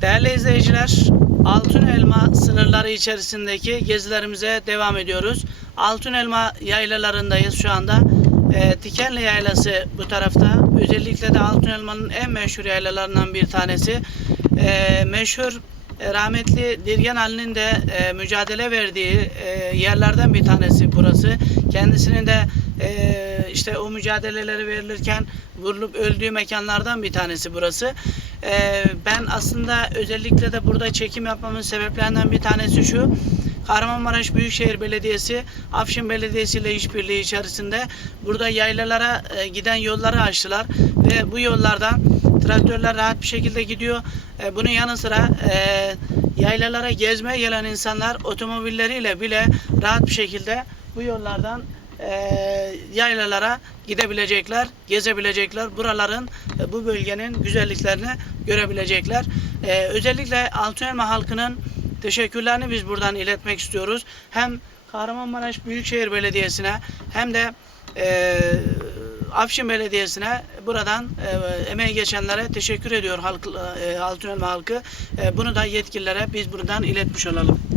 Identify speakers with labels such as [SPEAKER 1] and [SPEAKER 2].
[SPEAKER 1] Değerli izleyiciler, Altın Elma sınırları içerisindeki gezilerimize devam ediyoruz. Altın Elma yaylalarındayız şu anda. Ee, Tikenli Yaylası bu tarafta. Özellikle de Altın Elma'nın en meşhur yaylalarından bir tanesi. Ee, meşhur e, rahmetli Dirgen Ali'nin de e, mücadele verdiği e, yerlerden bir tanesi burası. Kendisinin de e, işte o mücadeleleri verilirken vurulup öldüğü mekanlardan bir tanesi burası. E, ben aslında özellikle de burada çekim yapmamın sebeplerinden bir tanesi şu. Kahramanmaraş Büyükşehir Belediyesi, Afşin Belediyesi ile işbirliği içerisinde burada yaylalara e, giden yolları açtılar ve bu yollardan traktörler rahat bir şekilde gidiyor. E, bunun yanı sıra e, yaylalara gezmeye gelen insanlar otomobilleriyle bile rahat bir şekilde bu yollardan yaylalara gidebilecekler, gezebilecekler. Buraların, bu bölgenin güzelliklerini görebilecekler. Özellikle Altınelma halkının teşekkürlerini biz buradan iletmek istiyoruz. Hem Kahramanmaraş Büyükşehir Belediyesi'ne hem de e, Afşin Belediyesi'ne buradan e, emeği geçenlere teşekkür ediyor halk, e, Altınelma halkı. E, bunu da yetkililere biz buradan iletmiş olalım.